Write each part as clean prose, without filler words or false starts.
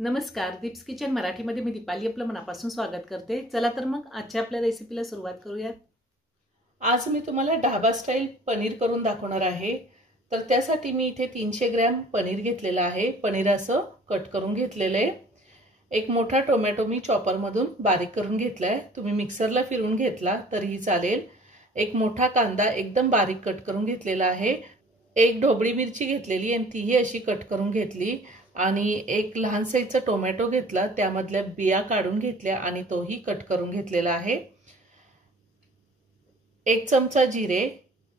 नमस्कार, दीप्स किचन मराठीमध्ये मी दीपाली आपलं मनापासून स्वागत करते। चला तर मग आजच्या आपल्या रेसिपीला सुरुवात करूयात। आज मी तुम्हाला ढाबा स्टाईल पनीर करून दाखवणार आहे। तर त्यासाठी मी इथे 300 ग्रॅम पनीर घेतलेला आहे। पनीर असं कट करून घेतलेलं आहे। एक मोठा टोमॅटो मी चॉपर मधून बारीक करून घेतलाय। तुम्ही मिक्सरला फिरवून घेतला तरीही चालेल। एक मोठा कांदा एकदम बारीक कट करून घेतलेला आहे। एक ढोबळी मिरची घेतलेली आणि तीही अशी कट करून घेतली आणि एक लहान साईजचा टोमॅटो घेतला, त्यामधल्या बिया काढून घेतल्या आणि तोही कट करून घेतलेला आहे। एक चमचा जिरे,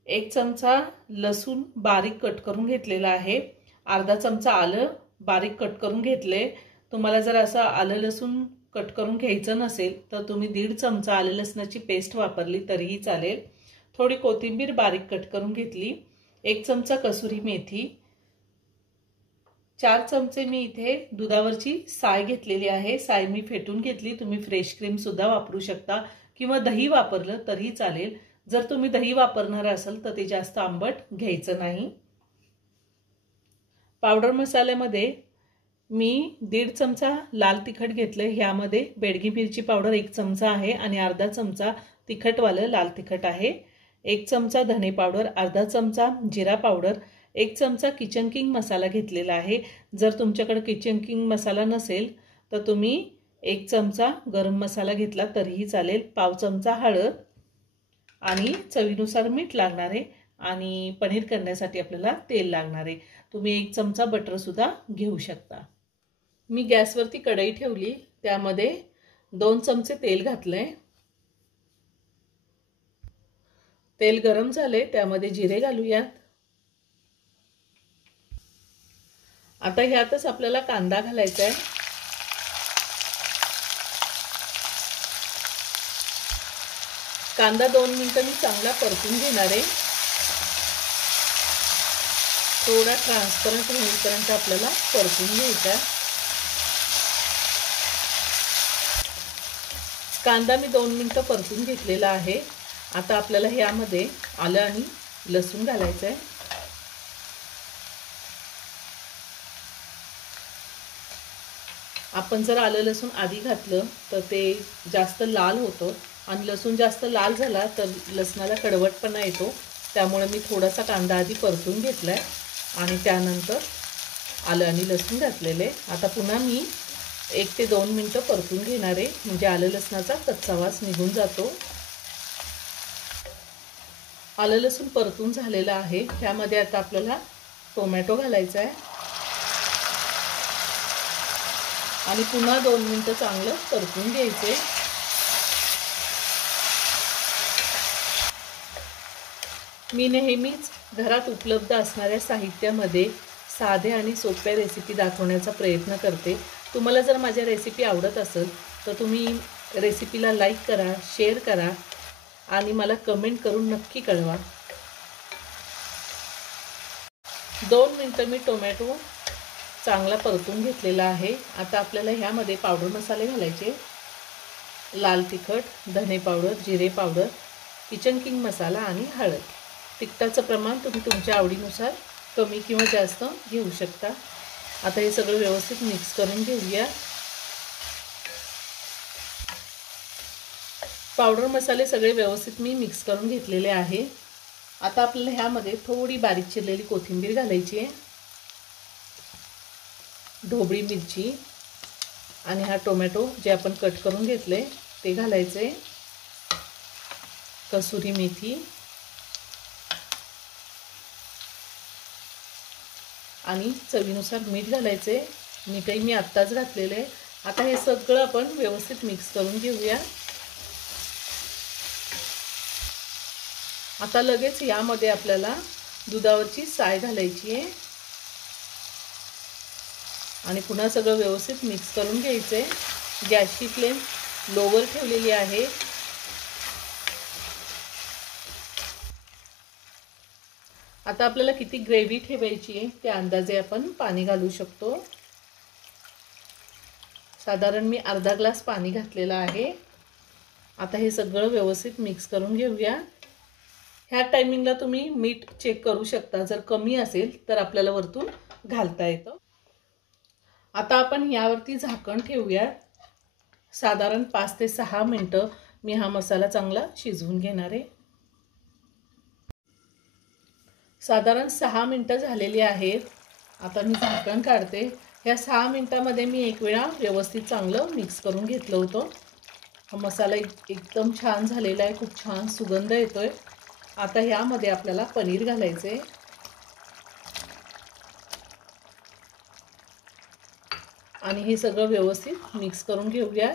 एक चमचा लसूण बारीक कट करून घेतलेला आहे। अर्धा चमचा आलं बारीक कट करून घेतले। तुम्हाला जर असं आलं लसूण कट करून घ्यायचं नसेल तर तुम्ही 1.5 चमचा आलं लसणाची पेस्ट वापरली तरीही चालेल। थोडी कोथिंबीर बारीक कट करून घेतली। एक चमचा कसुरी मेथी, 4 चमचे मी इथे दुधावरची साय घेतलेली आहे। साय मी फेटून घेतली। तुम्ही फ्रेश क्रीम सुद्धा वापरू शकता किंवा दही वापरलं तरीही चालेल। जर तुम्ही दही वापरणार असाल तर ते जास्त आंबट घ्यायचं नाही। पावडर मसाल्यामध्ये मी 1.5 चमचा लाल तिखट घेतले। ह्यामध्ये बेडगी मिरची पावडर 1 चमचा आहे आणि अर्धा चमचा तिखटवालं लाल तिखट आहे। 1 चमचा धने पावडर, अर्धा चमचा जिरा पावडर, 1 चमचा किचन किंग मसाला घेतलेला आहे। जर तुमच्याकडे किचन किंग मसाला नसेल तर तुम्ही 1 चमचा गरम मसाला घेतला तरीही चालेल। पाव चमचा हळद आणि चवीनुसार मीठ लागणार आहे आणि पनीर करण्यासाठी आपल्याला तेल लागणार आहे। तुम्ही 1 चमचा बटर सुद्धा घेऊ शकता। मी गॅसवरती कढई ठेवली, त्यामध्ये 2 चमचे तेल घातले। तेल गरम झाले, त्यामध्ये जिरे घालूयात। आता ह्यातच आपल्याला कांदा घालायचा आहे। कांदा 2 मिनिटं मी चांगला परतून घेणार आहे। थोडा ट्रान्सपरंट होईपर्यंत आपल्याला परतून घ्यायचा। कांदा मी 2 मिनिटं परतून घेतलेला आहे। आता आपल्याला ह्यामध्ये आलं आणि लसूण घालायचं आहे। आपण जर आलं लसूण आधी घातलं तर ते जास्त लाल होतं आणि लसूण जास्त लाल झाला तर लसणाला कडवटपणा येतो। त्यामुळे मी थोडासा कांदा आधी परतून घेतलाय आणि त्यानंतर आलं आणि लसूण घातलेले। आता पुन्हा मी 1 ते 2 मिनिटं परतून घेणार आहे, म्हणजे आलं लसणाचा कच्चा वास निघून जातो। आलं लसूण परतून झालेलं आहे। त्यामध्ये आता आपल्याला टोमॅटो घालायचा आहे आणि पुन्हा 2 मिनिटं चांगलं परतून घ्यायचे। मी नेहमीच घरात उपलब्ध असणाऱ्या साहित्यामध्ये साधे आणि सोप्या रेसिपी दाखवण्याचा प्रयत्न करते। तुम्हाला जर माझ्या रेसिपी आवडत असेल तर तुम्ही रेसिपीला लाईक करा, शेअर करा आणि मला कमेंट करून नक्की कळवा। 2 मिनिटं मी टोमॅटो चांगला परतून घेतलेला आहे। आता आपल्याला ह्यामध्ये पावडर मसाले घालायचे। लाल तिखट, धने पावडर, जिरे पावडर, किचन किंग मसाला आणि हळद। तिखटाचं प्रमाण तुम्ही तुमच्या आवडीनुसार कमी किंवा जास्त घेऊ शकता। आता हे सगळं व्यवस्थित मिक्स करून घेऊया। पावडर मसाले सगळे व्यवस्थित मी मिक्स करून घेतलेले आहे। आता आपल्याला ह्यामध्ये थोडी बारीक चिरलेली कोथिंबीर घालायची आहे, ढोबळी मिरची आणि हा टोमॅटो जे आपण कट करून घेतले ते घालायचे, कसुरी मेथी आणि चवीनुसार मीठ घालायचे। मीठही मी आत्ताच घातलेले आहे। आता हे सगळं आपण व्यवस्थित मिक्स करून घेऊया। आता लगेच यामध्ये आपल्याला दुधावरची साय घालायची आहे आणि पुन्हा सगळं व्यवस्थित मिक्स करून घ्यायचे। गॅसची फ्लेम लोवर ठेवलेली आहे। आता आपल्याला किती ग्रेव्ही ठेवायची आहे त्या अंदाजे आपण पाणी घालू शकतो। साधारण मी अर्धा ग्लास पाणी घातलेलं आहे। आता हे सगळं व्यवस्थित मिक्स करून घेऊया। ह्या टायमिंगला तुम्ही मीठ चेक करू शकता, जर कमी असेल तर आपल्याला वरतून घालता येतं। आता आपण यावरती झाकण ठेवूया। साधारण 5 ते 6 मिनिटं मी हा मसाला चांगला शिजवून घेणार आहे। साधारण 6 मिनिटं झालेली आहेत। आता मी झाकण काढते। या 6 मिनिटांमध्ये मी एक वेळा व्यवस्थित चांगलं मिक्स करून घेतलं होतं। हा मसाला एकदम छान झालेला आहे, खूप छान सुगंध येतोय। आता यामध्ये आपल्याला पनीर घालायचे आणि हे सगळं व्यवस्थित मिक्स करून घेऊया।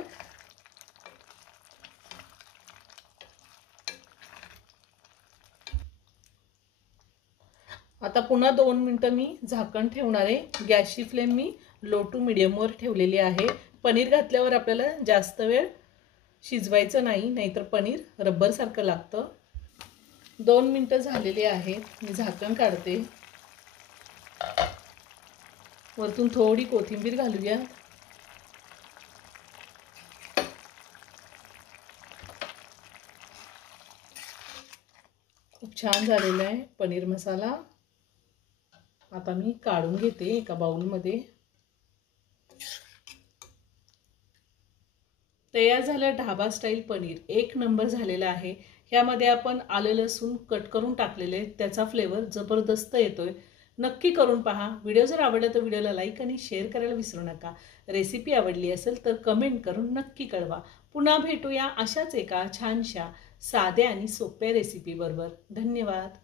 आता पुन्हा 2 मिनिटं मी झाकण ठेवणार आहे। गॅसची फ्लेम मी लो टू मीडियमवर ठेवलेली आहे। पनीर घातल्यावर आपल्याला जास्त वेळ शिजवायचं नाही, नाहीतर पनीर रबर सारखं लागतं। 2 मिनिटं झालेली आहेत। मी झाकण काढते। वरतून थोडी कोथिंबीर घालूया। खूप छान झालेला आहे पनीर मसाला। आता मी काढून घेते एका बाउलमध्ये। तयार झालं ढाबा स्टाईल पनीर, एक नंबर झालेला आहे। यामध्ये आपण आलं लसूण कट करून टाकलेले, त्याचा फ्लेवर जबरदस्त येतोय। नक्की करून पहा। व्हिडिओ जर आवडला तर व्हिडिओला लाईक आणि शेअर करायला विसरू नका। रेसिपी आवडली असेल तर कमेंट करून नक्की कळवा। पुन्हा भेटूया अशाच एका छानशा साध्या आणि सोप्या रेसिपी बरोबर। धन्यवाद।